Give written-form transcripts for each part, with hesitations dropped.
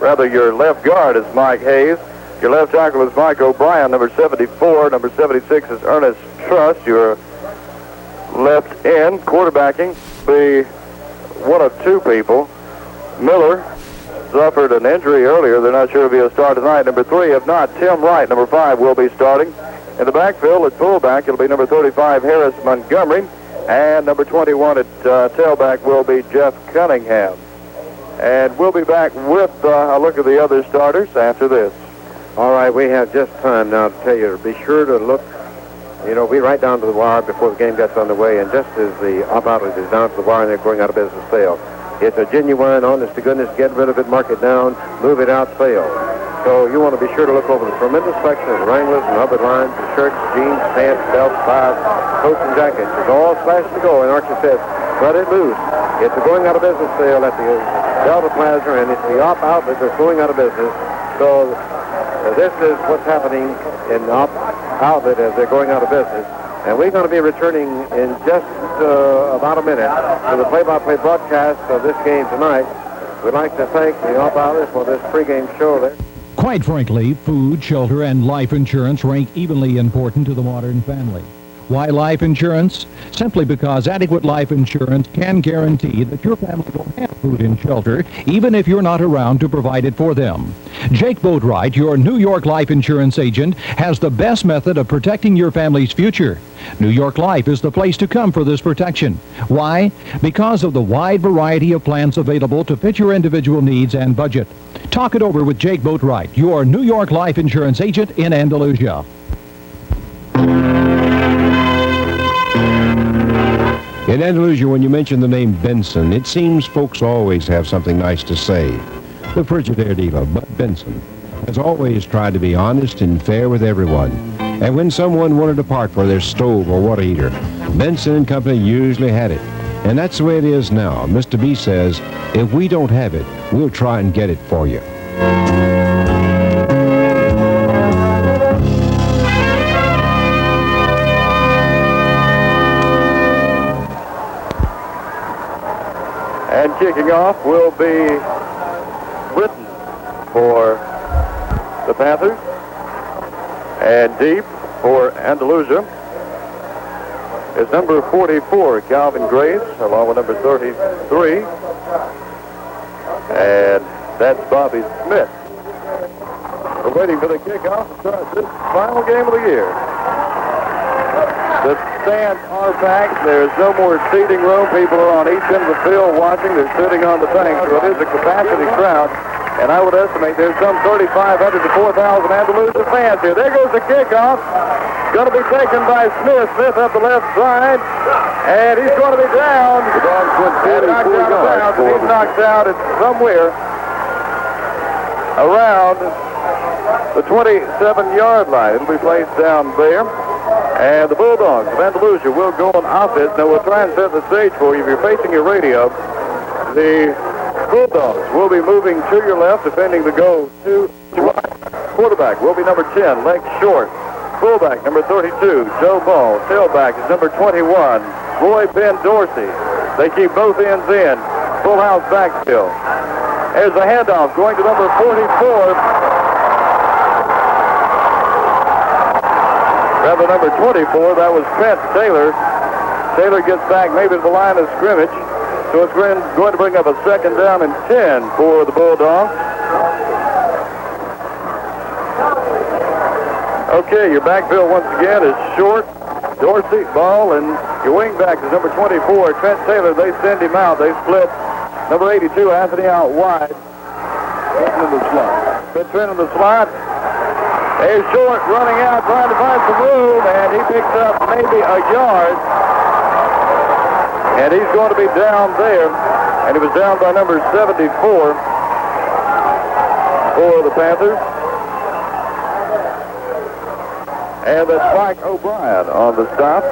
Your left guard is Mike Hayes. Your left tackle is Mike O'Brien, number 74. Number 76 is Ernest Truss. Your left end, quarterbacking, be one of two people. Miller suffered an injury earlier. They're not sure if he'll start tonight. Number 3, if not, Tim Wright, number 5, will be starting. In the backfield at fullback, it'll be number 35, Harris Montgomery. And number 21 at tailback will be Jeff Cunningham. And we'll be back with a look at the other starters after this. All right, we have just time now to tell you to be sure to look, be right down to the wire before the game gets underway. And just as the outlet is down to the wire and they're going out of business, sale. It's a genuine, honest-to-goodness, get rid of it, mark it down, move it out, sale. So you want to be sure to look over the tremendous selection of Wranglers and Hubbard lines, the shirts, jeans, pants, belts, ties, coats, and jackets. It's all slashed to go, and Archie says, cut it loose. It's a going out of business sale at the Delta Plaza, and it's the outlet that's going out of business. So this is what's happening in the outlet as they're going out of business. And we're going to be returning in just about a minute to the play-by-play broadcast of this game tonight. We'd like to thank the outlet for this pregame show there. Quite frankly, food, shelter, and life insurance rank evenly important to the modern family. Why life insurance? Simply because adequate life insurance can guarantee that your family will have food and shelter, even if you're not around to provide it for them. Jake Boatwright, your New York life insurance agent, has the best method of protecting your family's future. New York Life is the place to come for this protection. Why? Because of the wide variety of plans available to fit your individual needs and budget. Talk it over with Jake Boatwright, your New York life insurance agent in Andalusia. In Andalusia, when you mention the name Benson, it seems folks always have something nice to say. The Frigidaire dealer, Bud Benson, has always tried to be honest and fair with everyone. And when someone wanted a part for their stove or water heater, Benson and Company usually had it. And that's the way it is now. Mr. B says, if we don't have it, we'll try and get it for you. And kicking off will be Britton for the Panthers. And deep for Andalusia is number 44, Calvin Grace, along with number 33. And that's Bobby Smith. We're waiting for the kickoff to start this final game of the year. The stands are packed. There's no more seating room. People are on each end of the field watching. They're sitting on the bank. So it is a capacity crowd. And I would estimate there's some 3,500 to 4,000 Andalusia fans here. There goes the kickoff. Going to be taken by Smith. Smith up the left side. And he's going to be down. The Dogs went 44 yards. He's knocked out at somewhere around the 27-yard line. It'll be placed down there. And the Bulldogs of Andalusia will go on offense. Now, we'll try and set the stage for you. If you're facing your radio, the Bulldogs will be moving to your left, defending the goal to right. Quarterback will be number 10, Lex Short. Fullback, number 32, Joe Ball. Tailback is number 21, Roy Ben Dorsey. They keep both ends in. Full house backfield. There's a handoff going to number 44. Rather, number 24, that was Trent Taylor. Taylor gets back maybe to the line of scrimmage. So it's going to bring up a second down and 10 for the Bulldogs. Okay, your backfield once again is Short, Dorsey, Ball, and your wingback is number 24, Trent Taylor. They send him out. They split number 82, Anthony, out wide. Trent in the slot. Put Trent in the slot. There's Short running out, trying to find some room, and he picks up maybe a yard. And he's going to be down there. And he was down by number 74 for the Panthers. And that's Mike O'Brien on the stop.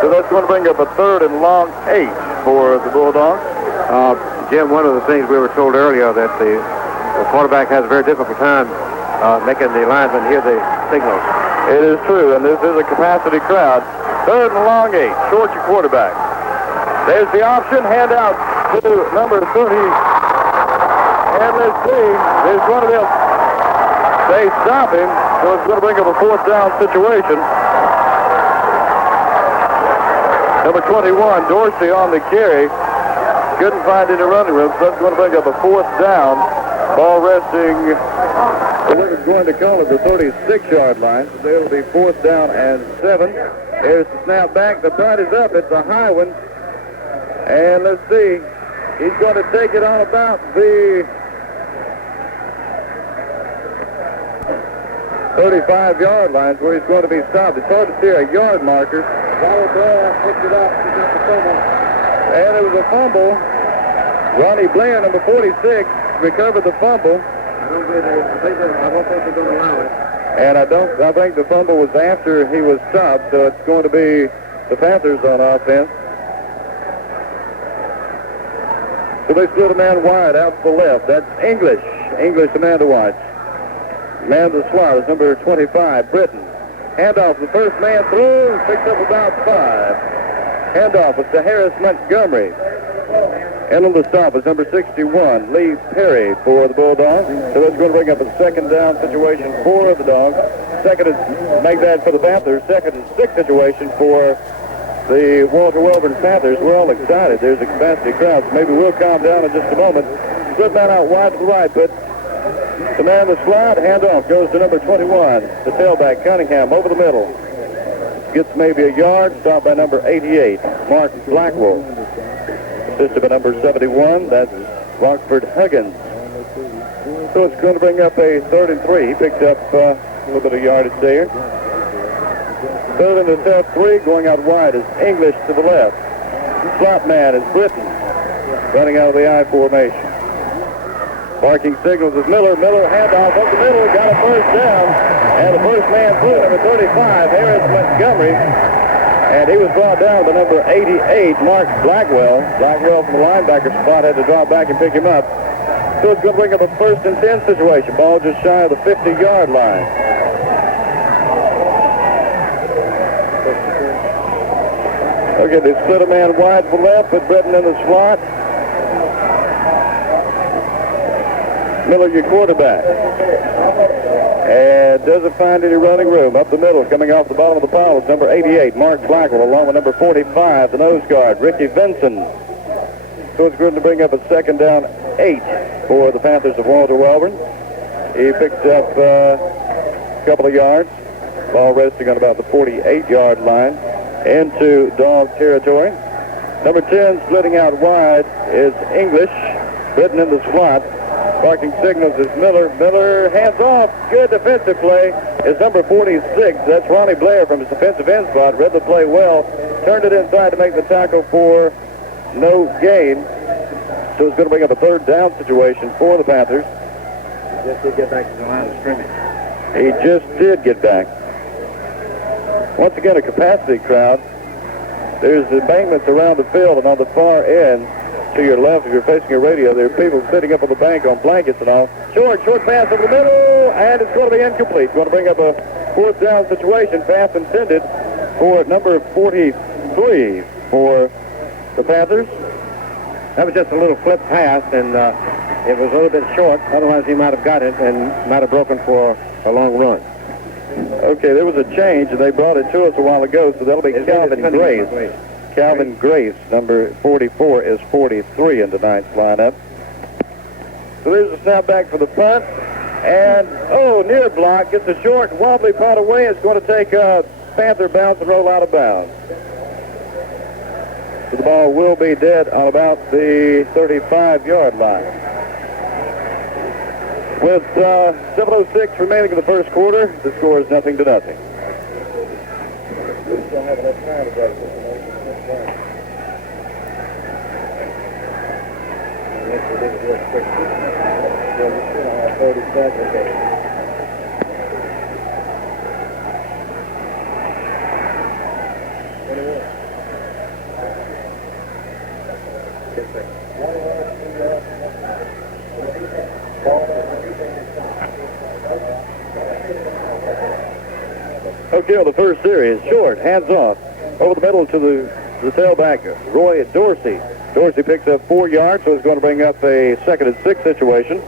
So that's going to bring up a third and long 8 for the Bulldogs. Jim, one of the things we were told earlier that the quarterback has a very difficult time making the linesmen hear the signals. It is true, and this is a capacity crowd. Third and long 8, Short your quarterback. There's the option, hand out to number 38, And let's see, there's going to be they stop him, so it's going to bring up a fourth down situation. Number 21, Dorsey on the carry. Couldn't find any running room, so that's going to bring up a fourth down. Ball resting, we're going to call it the 36-yard line, so it'll be fourth down and 7. There's the snap back. The punt is up. It's a high one. And let's see. He's going to take it on about the 35-yard line where he's going to be stopped. It's hard to see a yard marker. Ronnie Blair picked it up. He got the fumble. And it was a fumble. Ronnie Blair, number 46, recovered the fumble. I don't think they're going to allow it. And I think the fumble was after he was stopped, so it's going to be the Panthers on offense. So they split a man wide out to the left. That's English. English, the man to watch. Man to the slot is number 25, Britton. Handoff, the first man through, picks up about 5. Handoff is to Harris Montgomery. And on the stop is number 61, Lee Perry for the Bulldogs. So that's going to bring up a second down situation for the Dogs. Second is, make that for the Panthers. Second and 6 situation for the Walter Wellborn Panthers. We're all excited. There's a capacity crowd, so maybe we'll calm down in just a moment. Split man out wide to the right, but the man in the slot, handoff, goes to number 21, the tailback, Cunningham, over the middle. Gets maybe a yard, stopped by number 88, Mark Blackwell. Assisted by number 71, that's Rockford Huggins. So it's going to bring up a 3rd and 3. He picked up a little bit of yardage there. 3rd and 3, going out wide is English to the left. Slot man is Britton, running out of the I formation. Barking signals is Miller. Miller handoff up the middle, got a first down. And the first man through, number 35, Harris Montgomery. And he was brought down by number 88, Mark Blackwell. Blackwell from the linebacker spot had to drop back and pick him up. So it's going to bring up a 1st and 10 situation. Ball just shy of the 50-yard line. Okay, they split a man wide to the left, put Britton in the slot. Miller, your quarterback. And doesn't find any running room. Up the middle, coming off the bottom of the pile is number 88, Mark Blackwell, along with number 45, the nose guard, Ricky Vinson. So it's going to bring up a 2nd down 8 for the Panthers of Walter Wellborn. He picked up a couple of yards. Ball resting on about the 48-yard line into Dog territory. Number 10 splitting out wide is English. Britton in the slot. Barking signals is Miller. Miller hands off. Good defensive play is number 46. That's Ronnie Blair from his defensive end spot. Read the play well. Turned it inside to make the tackle for no gain. So it's going to bring up a 3rd down situation for the Panthers. He just did get back to the line of scrimmage. He just did get back. Once again, a capacity crowd. There's embankments around the field, and on the far end, to your left, if you're facing your radio, there are people sitting up on the bank on blankets and all. Short pass over the middle, and it's going to be incomplete. Going to bring up a 4th down situation. Pass intended for number 43 for the Panthers. That was just a little flip pass, and it was a little bit short. Otherwise, he might have got it and might have broken for a long run. Okay, there was a change, and they brought it to us a while ago, so that'll be Calvin Grace. Calvin Grace, number 44, is 43 in tonight's lineup. So there's a snap back for the punt. And, near block, gets a short, wobbly punt away. It's going to take a Panther bounce and roll out of bounds. So the ball will be dead on about the 35-yard line. With 7:06 remaining in the first quarter, the score is 0-0. Okay, on the first series, short, hands off, over the middle to the tailback, Roy Dorsey. Dorsey picks up 4 yards, so it's going to bring up a 2nd and 6 situation.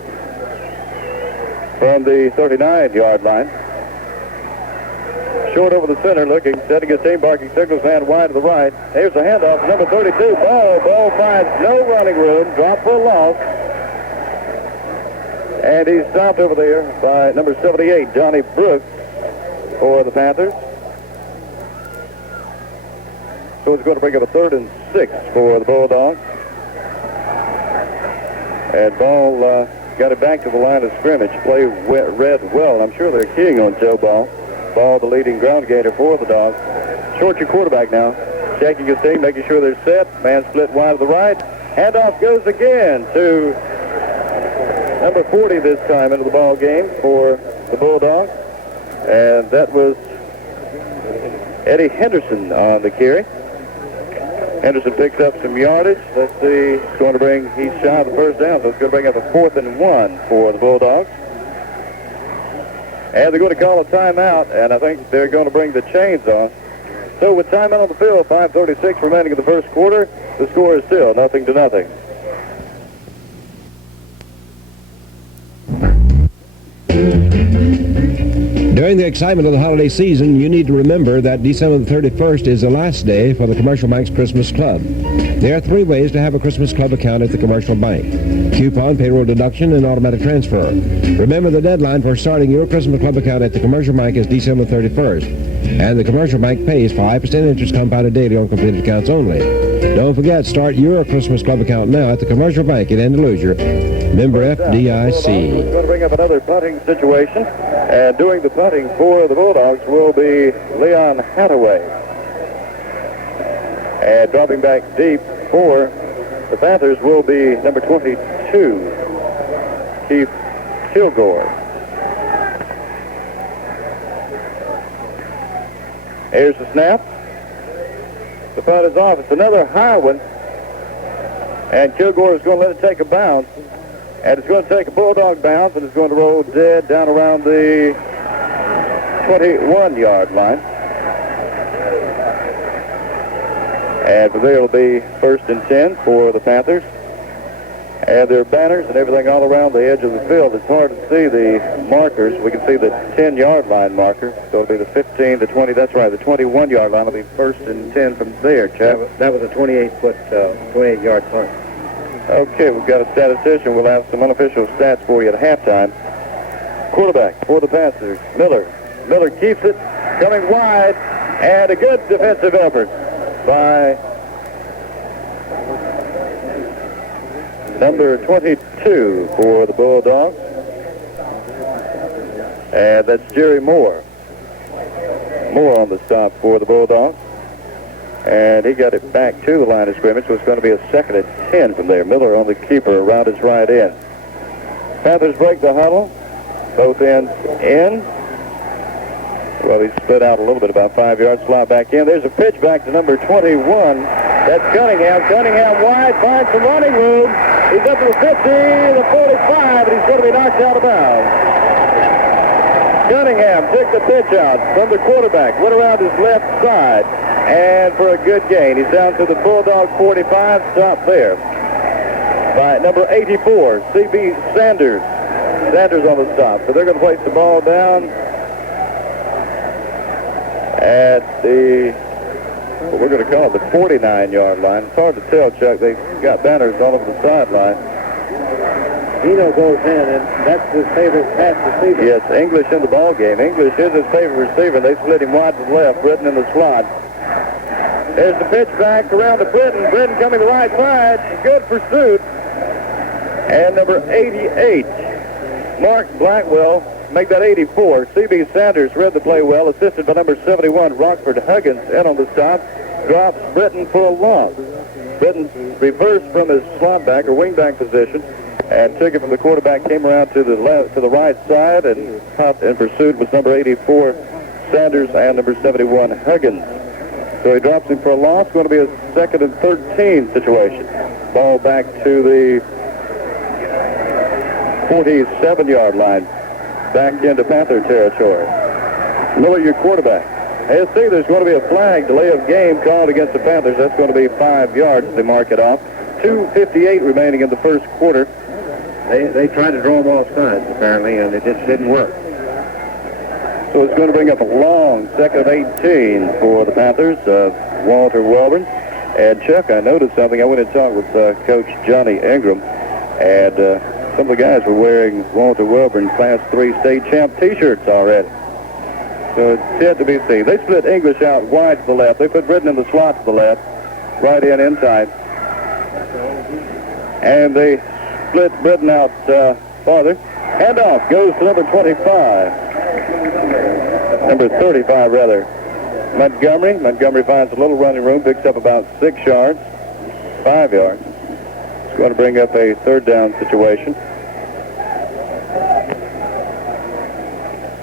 from the 39-yard line. Short over the center, looking, setting his team, barking signals, man wide to the right. Here's a handoff, number 32, Ball finds no running room, drop for a loss. And he's stopped over there by number 78, Johnny Brooks, for the Panthers. So it's going to bring up a 3rd and 6 for the Bulldogs. And Ball got it back to the line of scrimmage. Play read well. I'm sure they're keying on Joe Ball. Ball, the leading ground gainer for the Dogs. Short your quarterback now. Checking his team, making sure they're set. Man split wide to the right. Handoff goes again to number 40 this time into the ball game for the Bulldogs. And that was Eddie Henderson on the carry. Henderson picks up some yardage. Let's see. It's going to bring, he's shy of the first down, so it's going to bring up a 4th and 1 for the Bulldogs. And they're going to call a timeout, and I think they're going to bring the chains on. So with timeout on the field, 5:36 remaining in the first quarter, the score is still 0-0. During the excitement of the holiday season, you need to remember that December the 31st is the last day for the Commercial Bank's Christmas Club. There are 3 ways to have a Christmas Club account at the Commercial Bank: coupon, payroll deduction, and automatic transfer. Remember, the deadline for starting your Christmas Club account at the Commercial Bank is December 31st, and the Commercial Bank pays 5% interest compounded daily on completed accounts only. Don't forget, start your Christmas Club account now at the Commercial Bank in Andalusia, member FDIC. We're going to bring up another punting situation, and doing the punting for the Bulldogs will be Leon Hathaway. And dropping back deep for the Panthers will be number 22, Keith Kilgore. Here's the snap. The punt is off. It's another high one. And Kilgore is going to let it take a bounce. And it's going to take a Bulldog bounce, and it's going to roll dead down around the 21-yard line. And from there it'll be 1st and 10 for the Panthers. And there are banners and everything all around the edge of the field. It's hard to see the markers. We can see the 10-yard line marker. So it'll be the 15, the 20. That's right, the 21-yard line will be 1st and 10 from there, Chap. That was a 28-yard punt. Okay, we've got a statistician. We'll have some unofficial stats for you at halftime. Quarterback for the Panthers, Miller. Miller keeps it, coming wide, and a good defensive effort by number 22 for the Bulldogs. And that's Jerry Moore. Moore on the stop for the Bulldogs. And he got it back to the line of scrimmage, so it's going to be a 2nd and 10 from there. Miller on the keeper around his right end. Panthers break the huddle. Both ends in. Well, he split out a little bit, about 5 yards, fly back in. There's a pitch back to number 21. That's Cunningham. Cunningham wide, finds some running room. He's up to the 50, the 45, and he's going to be knocked out of bounds. Cunningham took the pitch out from the quarterback, went around his left side, and for a good gain. He's down to the Bulldog 45, stopped there by number 84, C.B. Sanders. Sanders on the stop. So they're going to place the ball down at the, what we're going to call it, the 49-yard line. It's hard to tell, Chuck. They've got banners all over the sideline. Dino goes in, and that's his favorite pass receiver. Yes, English in the ball game. English is his favorite receiver. They split him wide to the left. Britton in the slot. There's the pitch back around to Britton. Britton coming the right side. Good pursuit. And number 88, Mark Blackwell, make that 84. C.B. Sanders read the play well, assisted by number 71, Rockford Huggins, in on the stop. Drops Britton for a loss. Britton reversed from his slot back or wing back position and took it from the quarterback, came around to the left, to the right side, and popped in pursuit was number 84, Sanders, and number 71, Huggins. So he drops him for a loss. Going to be a 2nd and 13 situation. Ball back to the 47-yard line, back into Panther territory. Miller, your quarterback. Let's see, there's going to be a flag, delay of game called against the Panthers. That's going to be 5 yards. They mark it off. 2:58 remaining in the first quarter. They tried to draw them off sides, apparently, and it just didn't work. So it's going to bring up a long second of 18 for the Panthers, Walter Wellborn. And Chuck, I noticed something. I went and talked with Coach Johnny Ingram, and some of the guys were wearing Walter Wellborn Class 3 state champ T-shirts already. So it's yet to be seen. They split English out wide to the left. They put Britton in the slot to the left, right in tight. And they split Britton out farther. Handoff goes to number 25. Number 35, rather. Montgomery. Montgomery finds a little running room, picks up about 5 yards. It's going to bring up a third down situation.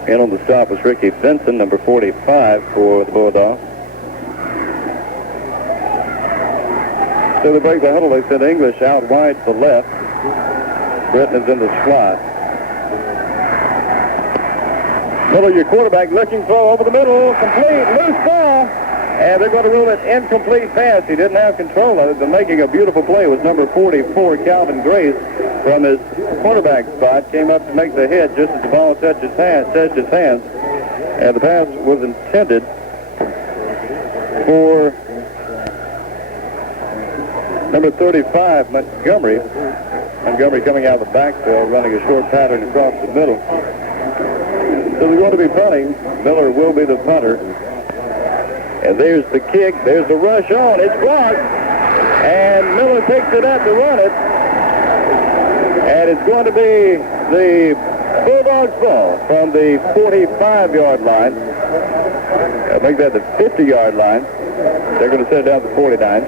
In on the stop is Ricky Benson, number 45 for the Bulldogs. So they break the huddle. They send English out wide to the left. Britton is in the slot. Miller, your quarterback, looking throw over the middle, complete, loose ball, and they're going to rule it incomplete pass. He didn't have control of it, but making a beautiful play was number 44, Calvin Grace, from his quarterback spot, came up to make the hit just as the ball touched his hands, and the pass was intended for number 35, Montgomery. Montgomery coming out of the backfield, running a short pattern across the middle. So they're going to be punting. Miller will be the punter. And there's the kick. There's the rush on. It's blocked. And Miller picks it up to run it. And it's going to be the Bulldogs ball from the 45-yard line. I think that's the 50-yard line. They're going to set it down to 49.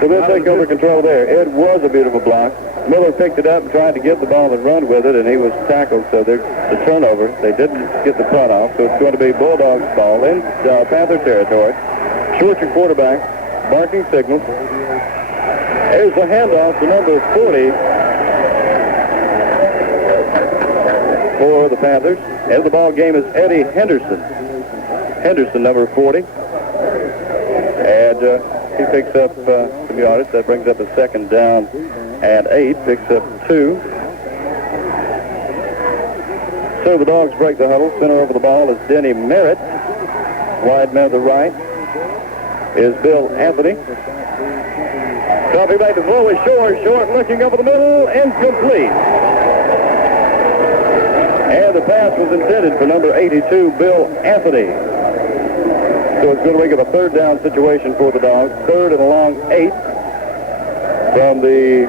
So they'll take over control there. It was a beautiful block. Miller picked it up and tried to get the ball and run with it, and he was tackled, so the turnover, they didn't get the punt off, so it's going to be Bulldogs ball in Panther territory. Short your quarterback, barking signals. There's the handoff to number 40 for the Panthers. Head of the ball game is Eddie Henderson. Henderson, number 40. And he picks up some yardage. That brings up a second down and 8, picks up 2. So the Dogs break the huddle. Center over the ball is Denny Merritt. Wide man to the right is Bill Anthony. Dropping back to throw is short, looking over the middle, incomplete. And the pass was intended for number 82, Bill Anthony. So it's going to make it a third down situation for the Dogs. Third and a long 8 from the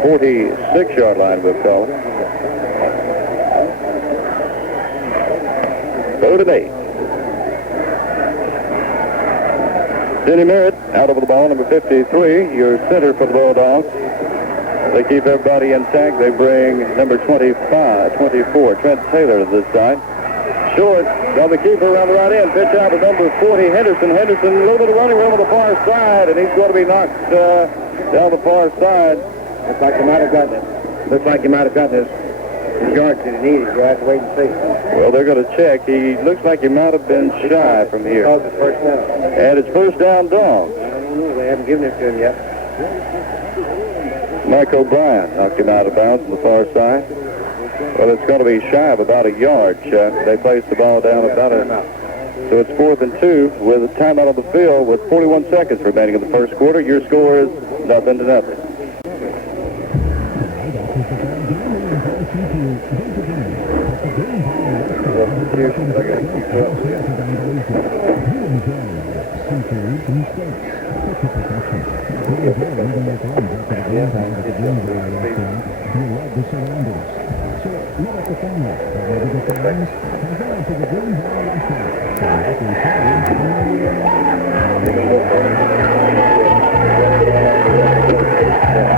46-yard line, we'll call it. Third and 8. Denny Merritt out over the ball, number 53, your center for the Bulldogs. They keep everybody intact. They bring number 24, Trent Taylor to this side. Short, got the keeper around the right end. Pitch out to number 40, Henderson. Henderson, a little bit of running room on the far side, and he's going to be knocked down the far side. Looks like he might have gotten it. Looks like he might have gotten his yards that he needed. You have to wait and see. Well, they're going to check. He looks like he might have been shy from here. Called the first down. And it's first down, Dogs. I don't know. They haven't given it to him yet. Mike O'Brien knocked him out of bounds on the far side. Well, it's going to be shy of about a yard, Chuck. They placed the ball down about so it's 4th and 2 with a timeout on the field with 41 seconds remaining in the first quarter. Your score is 0-0.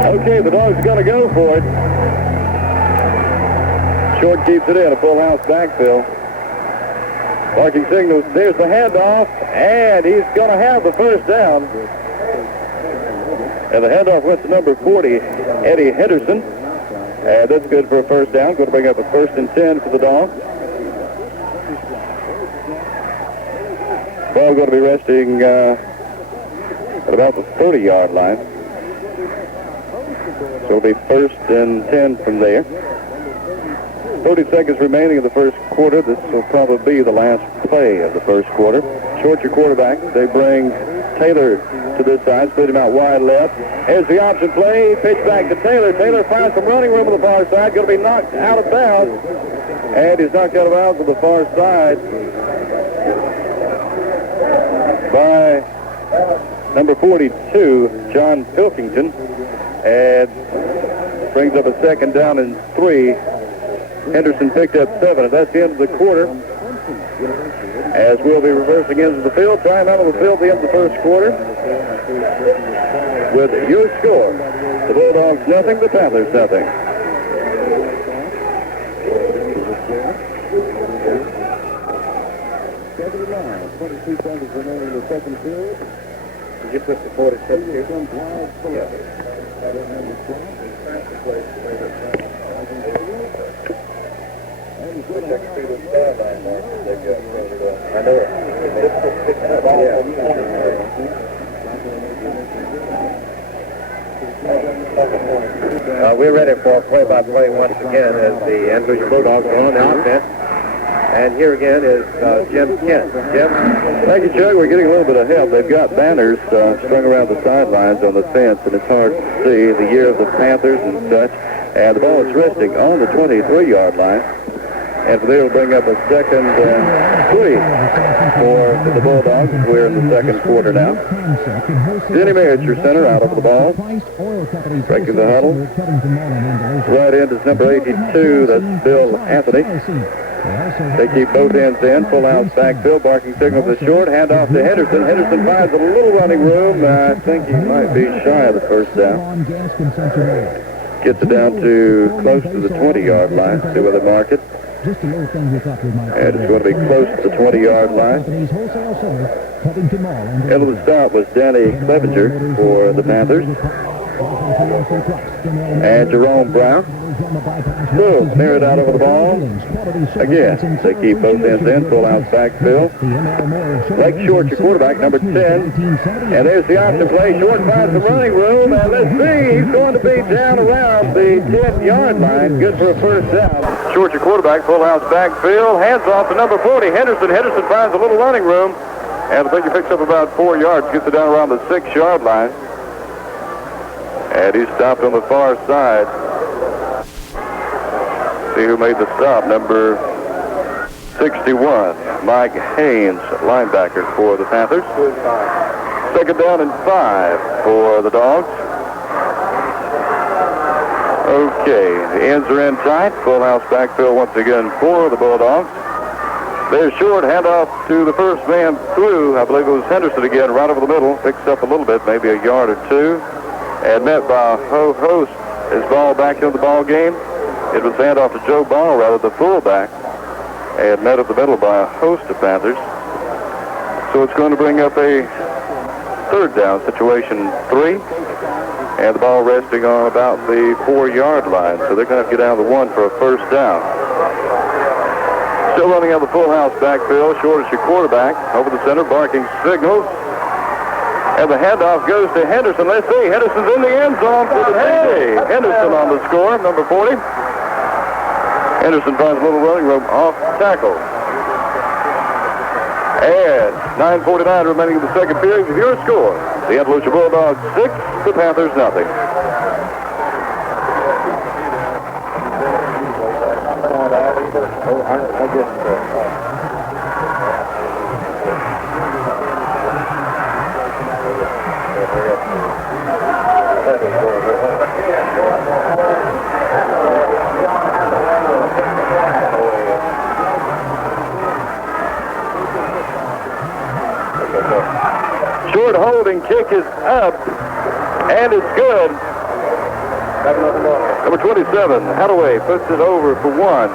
Okay, the Dogs are going to go for it. Short keeps it in, a full house backfield. Barking signals, there's the handoff, and he's going to have the first down. And the handoff went to number 40, Eddie Henderson. And that's good for a first down. Going to bring up a 1st and 10 for the Dogs. Ball going to be resting at about the 30-yard line. So it'll be first and 10 from there. 30 seconds remaining in the first quarter. This will probably be the last play of the first quarter. Short your quarterback. They bring Taylor to this side, split him out wide left. Here's the option play. Pitch back to Taylor. Taylor finds some running room on the far side. Going to be knocked out of bounds. And he's knocked out of bounds on the far side by number 42, John Pilkington. And brings up a second down and 3. Henderson picked up 7. And that's the end of the quarter. As we'll be reversing into the field. Time out of the field at the end of the first quarter. With your score, the Bulldogs nothing, the Panthers nothing. 22 seconds remaining in the second period. Did you put the 47 here? Yeah. I know it. We're ready for play-by-play once again as the Andalusia Bulldogs are on the offense. And here again is Jim Kent. Jim? Thank you, Chuck. We're getting a little bit of help. They've got banners strung around the sidelines on the fence, and it's hard to see the year of the Panthers and such. And the ball is resting on the 23-yard line. And so they will bring up a second 3 for the Bulldogs. We're in the second quarter now. Denny Mayer at your center, out over the ball. Breaking the huddle. Right end is number 82. That's Bill Anthony. They keep both ends in. Full out backfield. Barking signal to short. Hand off to Henderson. Henderson finds a little running room. I think he might be shy of the first down. Gets it down to close to the 20-yard line. See where they mark it. And it's going to be close to the 20-yard line. End of the stop was Danny Clevenger for the Panthers. And Jerome Brown. Bulls mirrored out over the ball. Again, they keep both ends in. Full out backfield. Blake Short, your quarterback, number 10. And there's the option play. Short finds the running room. And let's see, he's going to be down around the 10-yard line. Good for a first down. Short, your quarterback, full house backfield. Hands off to number 40, Henderson. Henderson finds a little running room. And I think he picks up about 4 yards. Gets it down around the 6-yard line. And he's stopped on the far side. See who made the stop. Number 61, Mike Haynes, linebacker for the Panthers. Second down and 5 for the Dogs. Okay, the ends are in tight. Full house backfield once again for the Bulldogs. There's short handoff to the first man through. I believe it was Henderson again, right over the middle. Picks up a little bit, maybe a yard or 2. And met by Host. His ball back into the ball game. It was handoff to Joe Ball, rather the fullback, and met up the middle by a host of Panthers. So it's going to bring up a third down situation 3, and the ball resting on about the 4-yard line. So they're going to have to get down to 1 for a first down. Still running out the full house backfield. Short is your quarterback. Over the center, barking signals. And the handoff goes to Henderson. Let's see. Henderson's in the end zone for the TD. Henderson on the score, number 40. Henderson finds a little running room off tackle. And 9:49 remaining in the second period with your score. The Andalusia Bulldogs 6, the Panthers nothing. Short holding kick is up, and it's good. Number 27, Hathaway puts it over for 1.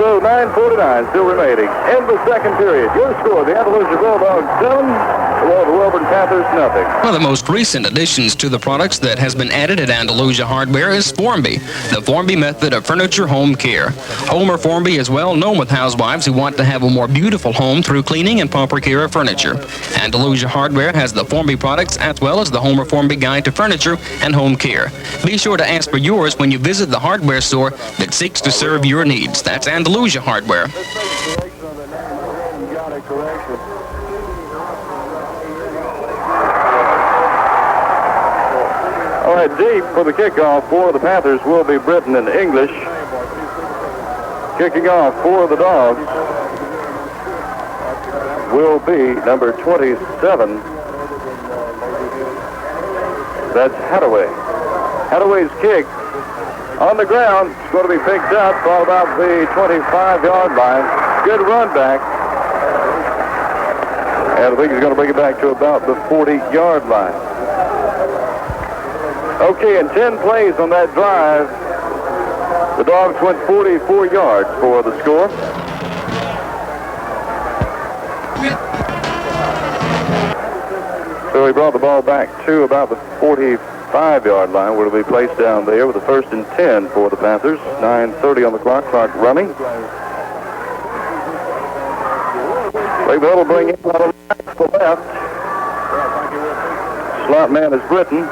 So 9:49 still remaining. End the second period. Your score, the Andalusia Bulldogs 7, the Wellborn Panthers nothing. One of the most recent additions to the products that has been added at Andalusia Hardware is Formby, the Formby method of furniture home care. Homer Formby is well known with housewives who want to have a more beautiful home through cleaning and proper care of furniture. Andalusia Hardware has the Formby products as well as the Homer Formby Guide to Furniture and Home Care. Be sure to ask for yours when you visit the hardware store that seeks to serve your needs. That's Andalusia Hardware. All right, deep for the kickoff for the Panthers will be Britton in English. Kicking off for the Dogs will be number 27. That's Hathaway. Hathaway's kick on the ground. It's going to be picked up for about the 25-yard line. Good run back. And I think he's going to bring it back to about the 40-yard line. Okay, in 10 plays on that drive, the Dogs went 44 yards for the score. So he brought the ball back to about the 45-yard line, where it'll be placed down there with the 1st and 10 for the Panthers. 9:30 on the clock running. Big Bill will bring in out of the left. Slot man is Britton.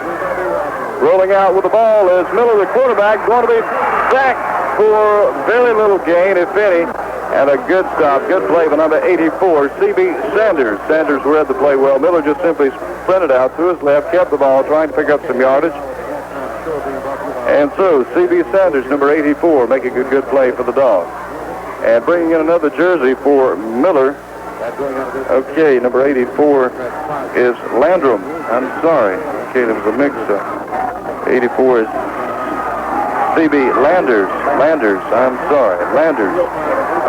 Rolling out with the ball is Miller, the quarterback, going to be sacked for very little gain, if any. And a good stop, good play by number 84, C.B. Sanders. Sanders read the play well. Miller just simply sprinted out to his left, kept the ball, trying to pick up some yardage. And so C.B. Sanders, number 84, making a good play for the Dogs. And bringing in another jersey for Miller. Okay, number 84 is Landrum. I'm sorry. Okay, there was a mix-up. 84 is C.B. Landers. I'm sorry. Landers.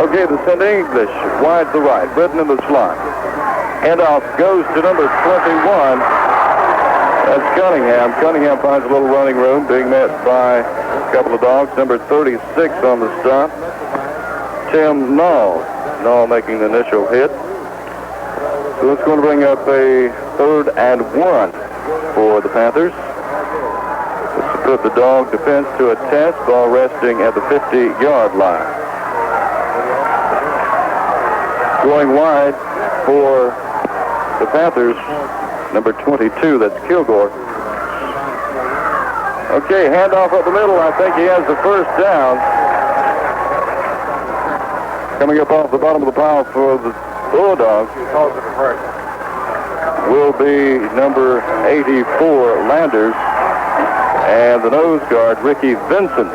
Okay, the send English wide to the right. Britton in the slot. Handoff goes to number 21. That's Cunningham. Cunningham finds a little running room, being met by a couple of Dogs. Number 36 on the stop. Tim Nall. Nall making the initial hit. So it's going to bring up a 3rd and 1 for the Panthers. This will put the Dog defense to a test. Ball resting at the 50-yard line. Going wide for the Panthers, number 22, that's Kilgore. Okay, handoff up the middle. I think he has the first down. Coming up off the bottom of the pile for the Bulldogs will be number 84, Landers, and the nose guard, Ricky Vincent.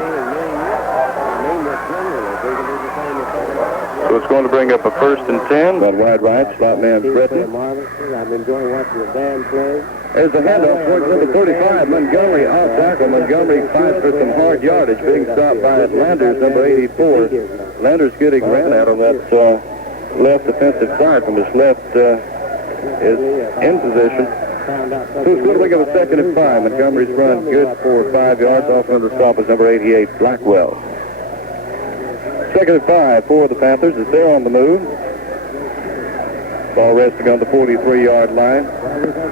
So it's going to bring up a 1st and 10. On wide right, slot man Britton. I've enjoyed watching the band play. There's a handoff towards number 35, Montgomery, off tackle. Montgomery fights for some hard yardage, being stopped by Landers, number 84. Landers getting ran out on that left defensive side from his left is in position. So it's going to bring up a 2nd and 5. Montgomery's run good for 5 yards. Off on the stop is number 88, Blackwell. 2nd and 5 for the Panthers as they're on the move. Ball resting on the 43-yard line.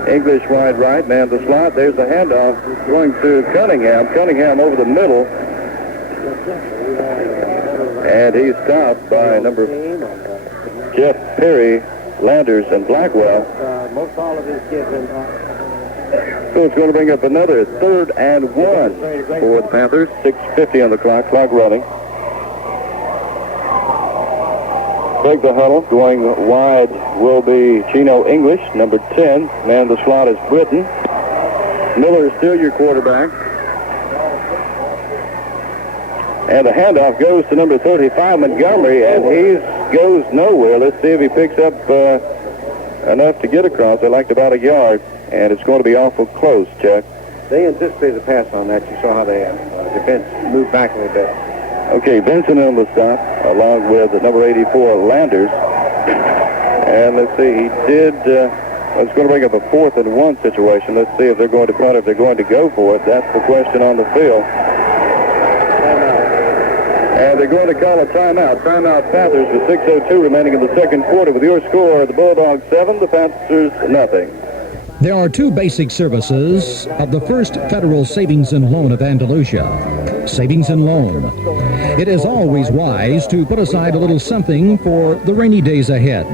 English wide right, man the slot. There's a handoff going to Cunningham. Cunningham over the middle. And he's stopped by number Jeff Perry, Landers, and Blackwell. Most all of his kids in. So it's going to bring up another 3rd and 1 for the Panthers. 6:50 on the clock running. Big the huddle. Going wide will be Chino English, number 10. Man the slot is Britton. Miller is still your quarterback. And the handoff goes to number 35, Montgomery, and he goes nowhere. Let's see if he picks up enough to get across. They liked about a yard, and it's going to be awful close, Chuck. They anticipated the pass on that. You saw how the defense moved back a little bit. Okay, Vincent on the stop, along with number 84, Landers. And let's see, he did, it's going to bring up a 4th and 1 situation. Let's see if they're going to punt, if they're going to go for it. That's the question on the field. And they're going to call a timeout. Timeout Panthers with 6:02 remaining in the second quarter. With your score, the Bulldogs 7, the Panthers nothing. There are two basic services of the First Federal Savings and Loan of Andalusia. Savings and Loan. It is always wise to put aside a little something for the rainy days ahead.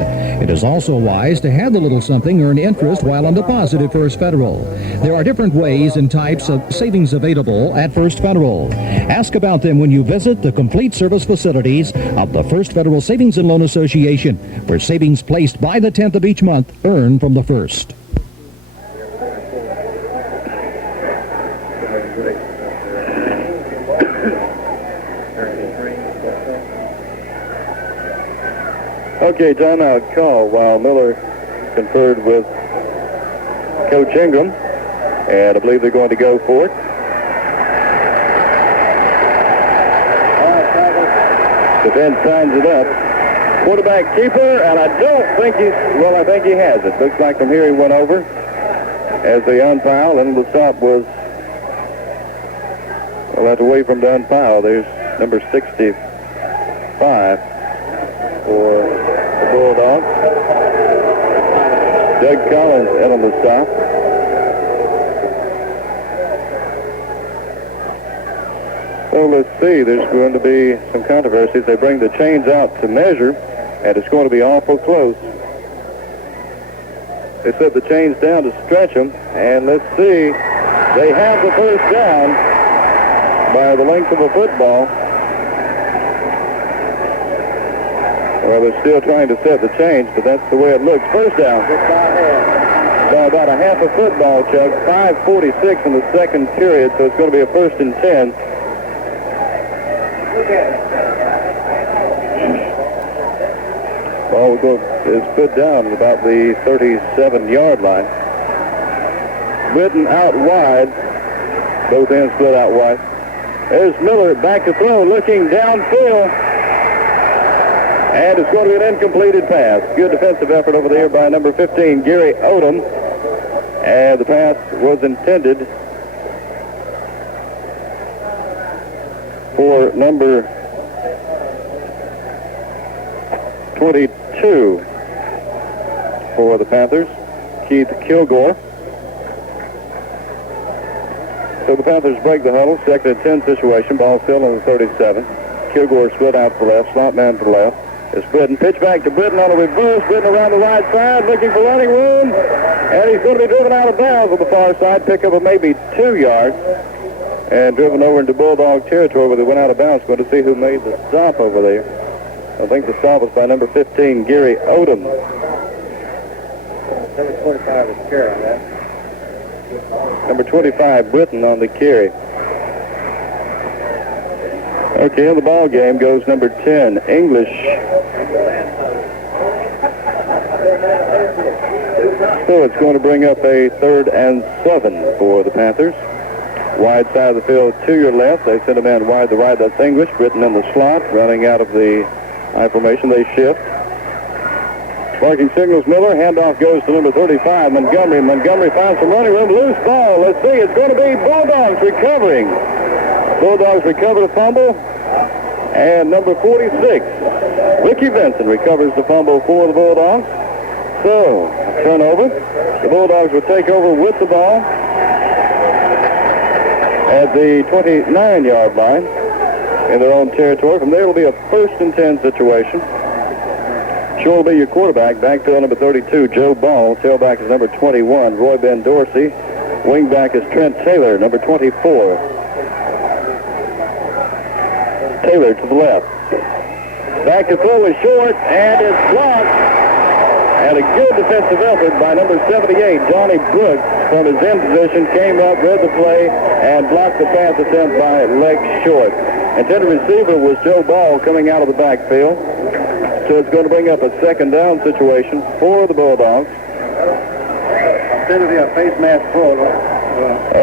It is also wise to have the little something earn interest while on deposit at First Federal. There are different ways and types of savings available at First Federal. Ask about them when you visit the complete service facilities of the First Federal Savings and Loan Association, where savings placed by the 10th of each month earn from the 1st. Okay, timeout call while Miller conferred with Coach Ingram, and I believe they're going to go for it. Defense signs it up. Quarterback keeper, and I think he has it. Looks like from here he went over as the umpire, and the stop was, well, that's away from the umpire. There's number 65 for the Bulldogs. Doug Collins in on the stop. Well, let's see. There's going to be some controversies. They bring the chains out to measure, and it's going to be awful close. They set the chains down to stretch them, and let's see. They have the first down by the length of a football. Well, they're still trying to set the change, but that's the way it looks. First down. By about a half a football, Chuck. 5:46 in the second period, so it's going to be a 1st and 10. Ball is put down at about the 37-yard line. Witten out wide. Both ends split out wide. There's Miller back to throw, looking downfield. And it's going to be an incompleted pass. Good defensive effort over there by number 15, Gary Odom. And the pass was intended for number 22 for the Panthers, Keith Kilgore. So the Panthers break the huddle, 2nd and 10 situation, ball still on the 37. Kilgore split out to the left, slot man to the left. It's Britton. Pitch back to Britton on a reverse. Britton around the right side, looking for running room. And he's going to be driven out of bounds on the far side. Pickup of maybe 2 yards. And driven over into Bulldog territory where they went out of bounds. Going to see who made the stop over there. I think the stop was by number 15, Gary Odom. Number 25 is carry on that. Number 25, Britton on the carry. Okay, in the ball game goes number 10, English. So it's going to bring up a 3rd and 7 for the Panthers. Wide side of the field to your left. They send a man wide to the right. That's English. Britton in the slot, running out of the I formation. They shift. Barking signals Miller. Handoff goes to number 35, Montgomery. Montgomery finds some running room. Loose ball. Let's see. It's going to be Bulldogs recovering. Bulldogs recover the fumble. And number 46, Ricky Vincent, recovers the fumble for the Bulldogs. So, turnover. The Bulldogs will take over with the ball at the 29-yard line in their own territory. From there, it'll be a 1st and 10 situation. Sure will be your quarterback. Backfield number 32, Joe Ball. Tailback is number 21, Roy Ben Dorsey. Wingback is Trent Taylor, number 24. Taylor to the left. Back to throw is short, and it's blocked. And a good defensive effort by number 78, Johnny Brooks, from his end position, came up, read the play, and blocked the pass attempt by leg short. Intended receiver was Joe Ball coming out of the backfield. So it's going to bring up a 2nd down situation for the Bulldogs. It's going to be a face mask throw.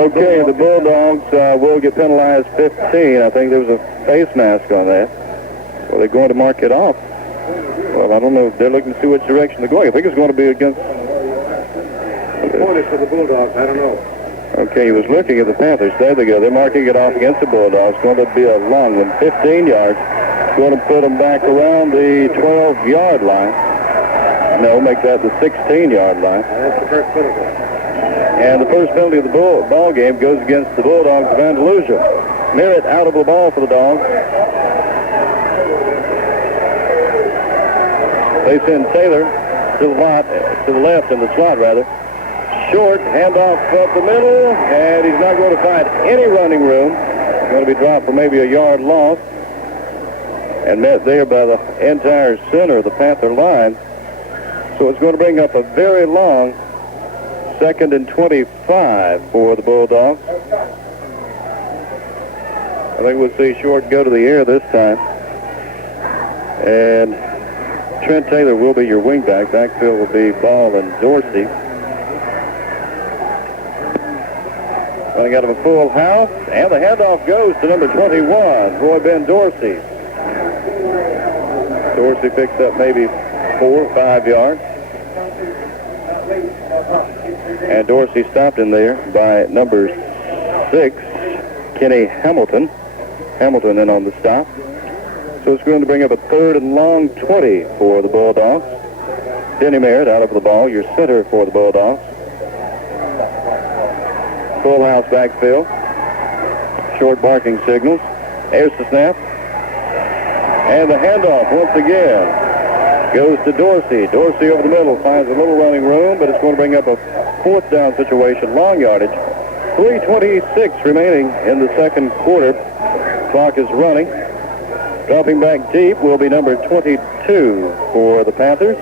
Okay, the Bulldogs will get penalized 15. I think there was a face mask on that. Well, they're going to mark it off. Well, I don't know. They're looking to see which direction they're going. I think it's going to be against... Pointed to the Bulldogs. I don't know. Okay, he was looking at the Panthers. There they go. They're marking it off against the Bulldogs. It's going to be a long one, 15 yards. Going to put them back around the 12-yard line. No, make that the 16-yard line. That's the first penalty. And the first penalty of the ball game goes against the Bulldogs of Andalusia. Merritt out of the ball for the Dogs. They send Taylor to the left in the slot, rather. Short, handoff up the middle, and he's not going to find any running room. He's going to be dropped for maybe a yard loss, and met there by the entire center of the Panther line. So it's going to bring up a very long 2nd and 25 for the Bulldogs. I think we'll see Short go to the air this time. And Trent Taylor will be your wingback. Backfield will be Ball and Dorsey. Running out of a full house, and the handoff goes to number 21, Roy Ben Dorsey. Dorsey picks up maybe 4 or 5 yards. And Dorsey stopped in there by number 6, Kenny Hamilton. Hamilton in on the stop. So it's going to bring up a 3rd and long 20 for the Bulldogs. Denny Merritt out of the ball, your center for the Bulldogs. Full house backfield. Short barking signals. There's the snap. And the handoff once again goes to Dorsey. Dorsey over the middle finds a little running room, but it's going to bring up a 4th down situation, long yardage. 3:26 remaining in the second quarter. Clock is running. Dropping back deep will be number 22 for the Panthers.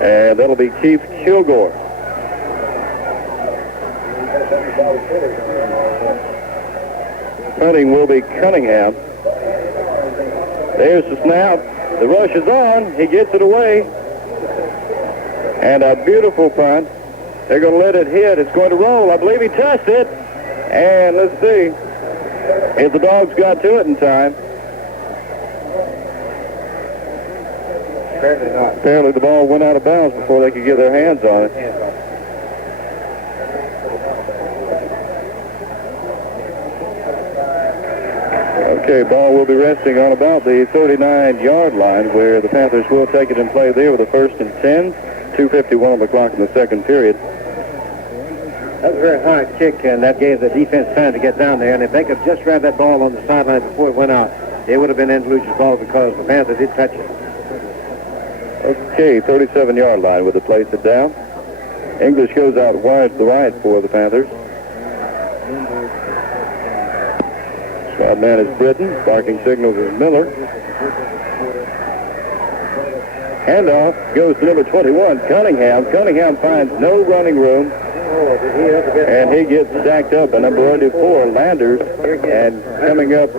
And that'll be Keith Kilgore. Punting will be Cunningham. There's the snap. The rush is on. He gets it away. And a beautiful punt. They're going to let it hit. It's going to roll. I believe he touched it. And let's see if the Dogs got to it in time. Apparently not. Apparently the ball went out of bounds before they could get their hands on it. Okay, ball will be resting on about the 39-yard line, where the Panthers will take it and play there with a 1st and 10. 2:51 on the clock in the second period. That was a very hard kick, and that gave the defense time to get down there. And if they could just grab that ball on the sideline before it went out, it would have been Andalusia's ball because the Panthers did touch it. Okay, 37-yard line with it placed it down. English goes out wide to the right for the Panthers. Squad man is Britton. Barking signals is Miller. Handoff goes to number 21, Cunningham. Cunningham finds no running room. And he gets stacked up by number 84, Landers. And coming up,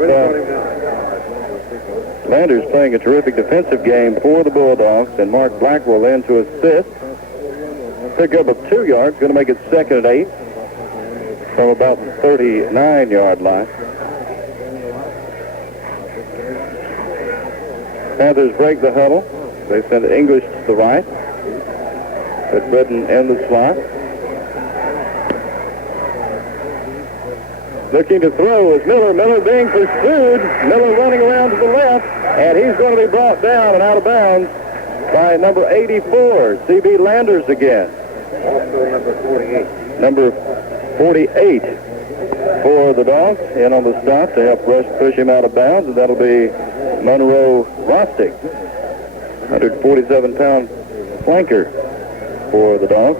Landers playing a terrific defensive game for the Bulldogs. And Mark Blackwell in to assist. Pick up of 2 yards, going to make it 2nd and 8 from about the 39-yard line. Panthers break the huddle. They send English to the right. Put Britton in the slot. Looking to throw is Miller. Miller being pursued. Miller running around to the left. And he's going to be brought down and out of bounds by number 84, C.B. Landers again. Also number 48. Number 48 for the Dogs. In on the stop to help push him out of bounds. And that'll be Monroe Rostick. 147-pound flanker for the Dogs.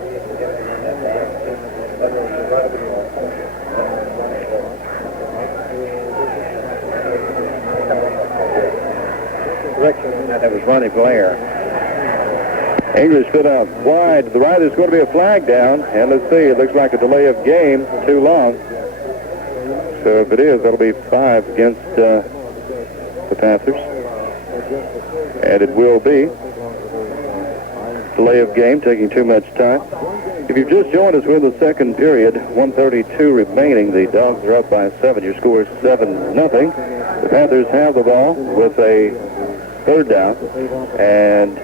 That was Ronnie Blair. English put out wide to the right. There's going to be a flag down. And let's see, it looks like a delay of game too long. So if it is, that'll be 5 against the Panthers. And it will be delay of game, taking too much time. If you've just joined us, we're in the second period, 1:32 remaining. The Dogs are up by 7. Your score is 7-0. The Panthers have the ball with a 3rd down and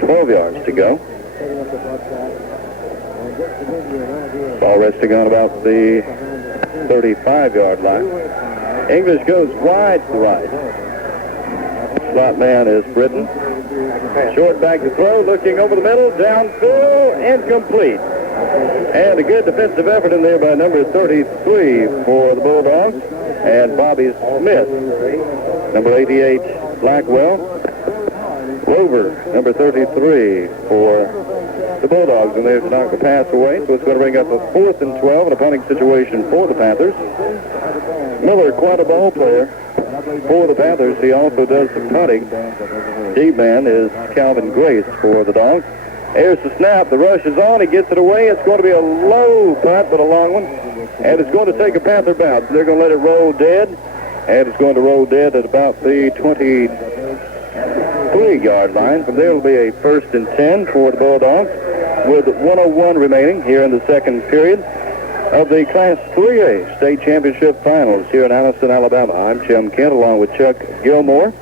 12 yards to go. Ball resting on about the 35-yard line. English goes wide to right. Slot man is Britton. Short back to throw, looking over the middle, downfield, incomplete. And a good defensive effort in there by number 33 for the Bulldogs. And Bobby Smith, number 88, Blackwell. Rover, number 33 for the Bulldogs, and they've knocked the pass away, so it's going to bring up a 4th and 12, an a punting situation for the Panthers. Miller, quite a ball player for the Panthers. He also does some punting. Deep man is Calvin Grace for the Dogs. Here's the snap. The rush is on. He gets it away. It's going to be a low punt, but a long one. And it's going to take a Panther bounce. They're going to let it roll dead. And it's going to roll dead at about the 23-yard line. From there, it'll be a 1st and 10 for the Bulldogs with 1:01 remaining here in the second period of the Class 3A State Championship Finals here in Anniston, Alabama. I'm Jim Kent along with Chuck Gilmore.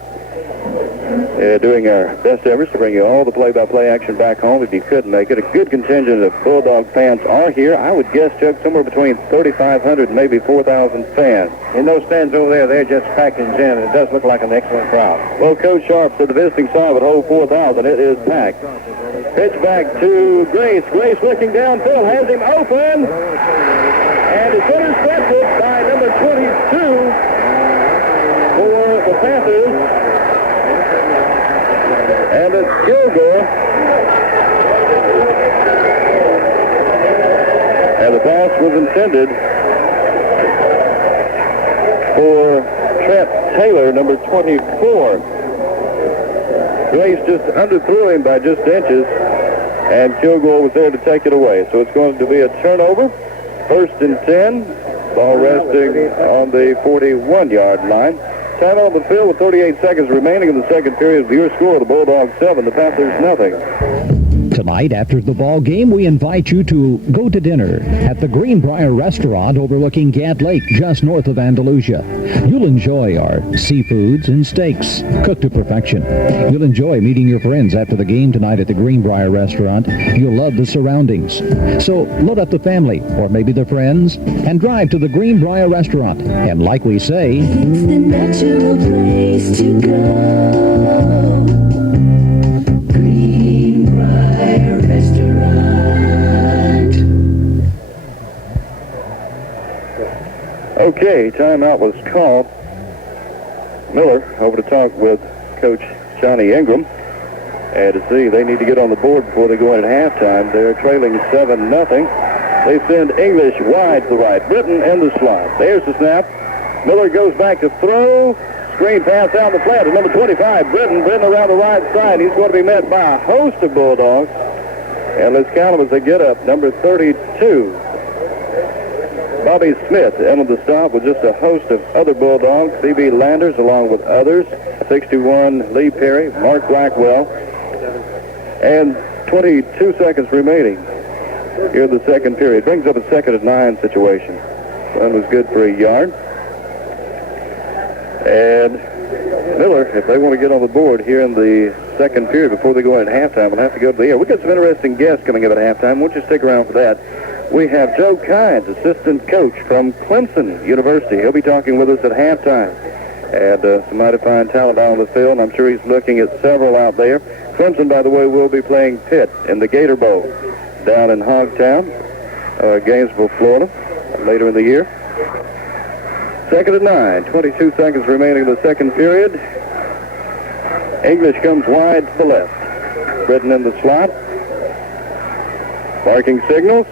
Doing our best efforts to bring you all the play-by-play action back home if you couldn't make it. A good contingent of Bulldog fans are here. I would guess, Chuck, somewhere between 3,500 and maybe 4,000 fans. In those stands over there, they're just packed in gin, and it does look like an excellent crowd. Well, Coach Sharp said the visiting side would hold 4,000. It is packed. Pitch back to Grace. Grace looking downfield, has him open, and it's intercepted by number 22 for the Panthers. And it's Kilgore. And the pass was intended for Trent Taylor, number 24. Grace just underthrew him by just inches, and Kilgore was there to take it away. So it's going to be a turnover. 1st and 10. Ball resting on the 41-yard line. Time on the field with 38 seconds remaining in the second period. Your score, the Bulldogs 7, the Panthers nothing. Tonight, after the ball game, we invite you to go to dinner at the Greenbrier Restaurant overlooking Gant Lake, just north of Andalusia. You'll enjoy our seafoods and steaks, cooked to perfection. You'll enjoy meeting your friends after the game tonight at the Greenbrier Restaurant. You'll love the surroundings. So load up the family, or maybe the friends, and drive to the Greenbrier Restaurant. And like we say, it's the natural place to go. Okay, timeout was called. Miller over to talk with Coach Johnny Ingram. And to see, they need to get on the board before they go in at halftime. They're trailing 7-0. They send English wide to the right. Britton in the slot. There's the snap. Miller goes back to throw. Screen pass out the flat to number 25, Britton. Britton around the right side. He's going to be met by a host of Bulldogs. And let's count them as they get up. Number 32. Bobby Smith entered the stop with just a host of other Bulldogs. C.B. Landers along with others. 61, Lee Perry, Mark Blackwell. And 22 seconds remaining here in the second period. Brings up a 2nd and 9 situation. One was good for a yard. And Miller, if they want to get on the board here in the second period before they go in at halftime, will have to go to the air. We've got some interesting guests coming up at halftime. Won't you stick around for that? We have Joe Kynes, assistant coach from Clemson University. He'll be talking with us at halftime. And some mighty fine talent out on the field, and I'm sure he's looking at several out there. Clemson, by the way, will be playing Pitt in the Gator Bowl down in Hogtown, Gainesville, Florida, later in the year. 2nd and 9, 22 seconds remaining in the second period. English comes wide to the left. Britton in the slot. Marking signals.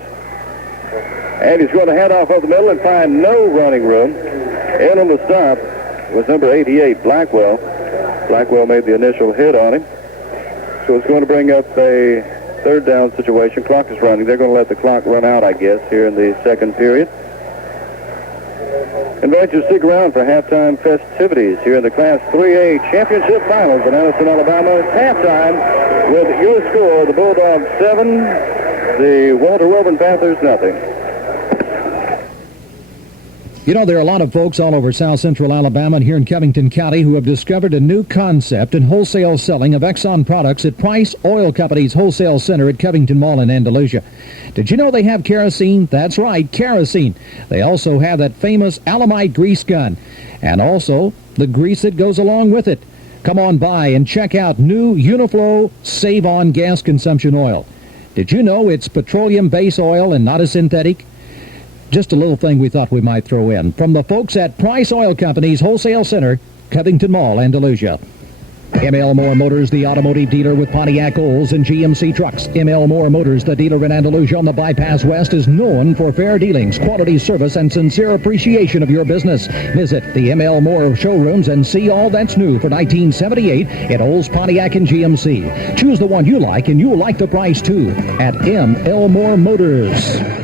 And he's going to head off the middle and find no running room. In on the stop was number 88, Blackwell. Blackwell made the initial hit on him. So it's going to bring up a 3rd down situation. Clock is running. They're going to let the clock run out, I guess, here in the second period. Invite you to stick around for halftime festivities here in the Class 3A Championship Finals in Anniston, Alabama. It's halftime with your score, the Bulldogs 7, the Walter Wilburn Panthers nothing. You know, there are a lot of folks all over South Central Alabama and here in Covington County who have discovered a new concept in wholesale selling of Exxon products at Price Oil Company's Wholesale Center at Covington Mall in Andalusia. Did you know they have kerosene? That's right, kerosene. They also have that famous Alamite grease gun. and also the grease that goes along with it. Come on by and check out new Uniflow Save On Gas Consumption Oil. Did you know it's petroleum base oil and not a synthetic? Just a little thing we thought we might throw in. From the folks at Price Oil Company's Wholesale Center, Covington Mall, Andalusia. M.L. Moore Motors, the automotive dealer with Pontiac Olds and GMC trucks. M.L. Moore Motors, the dealer in Andalusia on the Bypass West, is known for fair dealings, quality service, and sincere appreciation of your business. Visit the M.L. Moore showrooms and see all that's new for 1978 at Olds, Pontiac, and GMC. Choose the one you like, and you'll like the price, too, at M.L. Moore Motors.